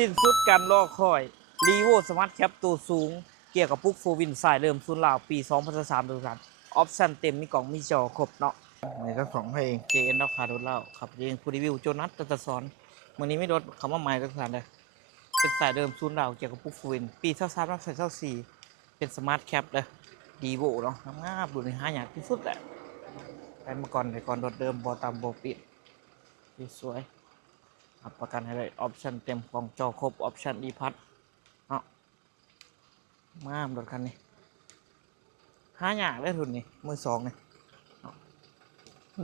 สิ้นสุดการรอคอยรีโวสมาร์ทแคปตัวสูงเกี่ยวกับปุ๊กโฟวินสายเริ่มศูนย์ลาวปี2003ดูกันออปชั่นเต็มมีกล่องมีจอครบเนาะในทั้งสองเพลง JN ราคาโดนเล่าขับเรียงผู้รีวิวโจนัสตะสอนวันนี้ไม่ลดคำว่าใหม่ทุกท่านเลยเป็นสายเดิมศูนย์ลาวเกี่ยวกับปุ๊กโฟวินปี2023รักษา2024เป็นสมาร์ทแคปเลยดีโวเนาะงามดูในห้าอย่างที่สุดแหละไปมาก่อนในก่อนรถเดิมบอตามโบปิดสวยประกันให้เลยออปชั่นเต็มกล่องจอครบออปชั่นดีพัดเนาะมารถคันนี้ห้าอย่างได้ทุนนี่มือสองนี่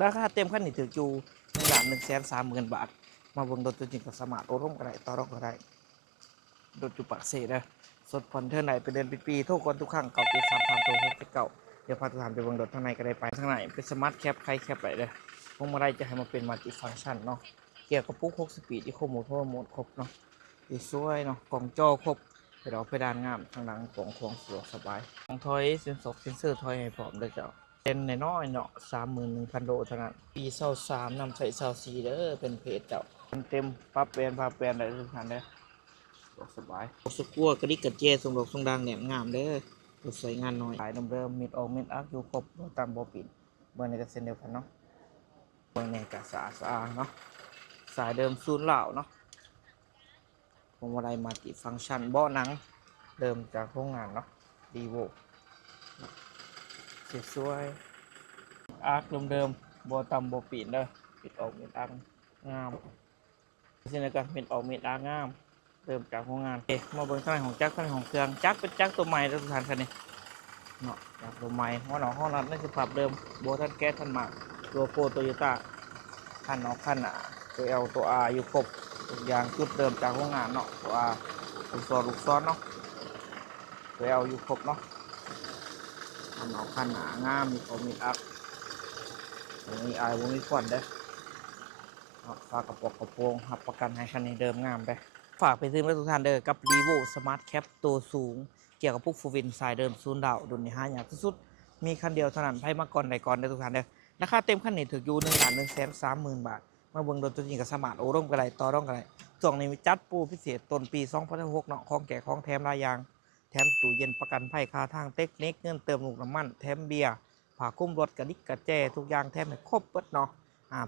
ราคาเต็มคันนี้ถือจู1,130,000 บาทมาเบิ่งรถตัวจริงกับสมาร์ทโอร่มก็ได้ต่อรองก็ได้รถจุปักเสดสดผ่อนเท่าไหร่ไปเดินปีโทษก่อนทุกครั้งเก่าปี33ตัว6เก่าเดี๋ยวพาทุกท่านไปเบิ่งรถข้างในก็ได้ไปข้างในเป็นสมาร์ทแคปใครแคปไปเลยพวงมาลัยจะให้มันเป็นมัลติฟังก์ชันเนาะเกี่ยวกับปุ๊ก6 สปีดที่โคโมโทโหมดครบเนาะสวยเนาะกล่องจอครบไปเราเพดานงามทางหลังกล่องควงสะดวกสบายของทอยเซ็นเซอร์ทอยให้พร้อมด้วยเจ้าเป็นในน้อยเนาะ31,000 โลเท่านั้นปี23นำใส่24เด้อเป็นเพจเจ้าเต็มปรับเปลี่ยนพาเปลี่ยนได้ทุกท่านเด้อสบายสกัวกระดิกกระเจทรงดอกทรงดังเนี่ยงามเด้อสวยงานน้อยสายเดิมมิดออกมิดอัพอยู่ครบตามโบปิดเบอร์ในกระเซ็นเดียวกันเนาะเบอร์ในกระสาสะอาดเนาะสายเดิมศูนย์เหล่าเนาะพวงมาลัยมัลติฟังก์ชันเบาะหนังเดิมจากโรงงานเนาะดีโวสวยอาร์คเดิมๆบอตามโบปิดเด้อปิดออกมิดอัพงามเช่นเดียวกันมิดออกมิดอัพงามเริ่มจากโรงงานมาเบิ่งข้างในของจักรข้างในของเครื่องจักรเป็นจักรตัวใหม่ทุกท่านคันนี้เนาะจักรตัวใหม่หัวหนอห้องนัดนั่นคือภาพเดิมโบทันแก๊สทันหมากตัวโปรโตโยต้าคันเนาะคันตัว L ตัว R อยู่ครบทุกอย่างจุดเดิมจากโรงงานเนาะตัว R ลูกซ้อนเนาะตัว L อยู่ครบเนาะคันเนาะคันงามมีคอมมิตอัพมีไอวงมีควันเด้อฝากระป๋องกระโปรงรับประกันให้คันนี้เดิมงามไปฝากไปซื้อมาทุกท่านเด้อกับ Revo Smart Cap ตัวสูงเกี่ยวกับพวกฟูวินสายเดิมศูนย์ดาวดุลในห้าอย่างที่สุดมีคันเดียวเท่านั้นไพ่มาก่อนใดก่อนเด้อทุกท่านเด้อราคาเต็มคันนี้ถืออยู่1,130,000 บาทมาเบิ่งรถตัวจริงกับสมาร์ทโอร่มกันไรต่อร่องกันไรช่วงนี้มีจัดโปรพิเศษต้นปี2006เนาะของแก่ของแถมรายอย่างแถมตู้เย็นประกันภัยค่าทางเทคนิคเงินเติมลูกน้ำมันแถมเบียร์ผ่าคุ้มรถกระดิกกระแจทุกอย่างแถมให้ครบเบิดเนาะ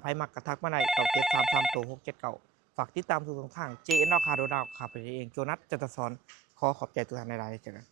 ไพ่มักกระทักมาได้9733ตัว679ฝากติดตามทุกช่องทาง JN ราคาโดดาวขับไปเองโจนัสจันทสอนขอขอบใจทุกท่านในรายเจอกัน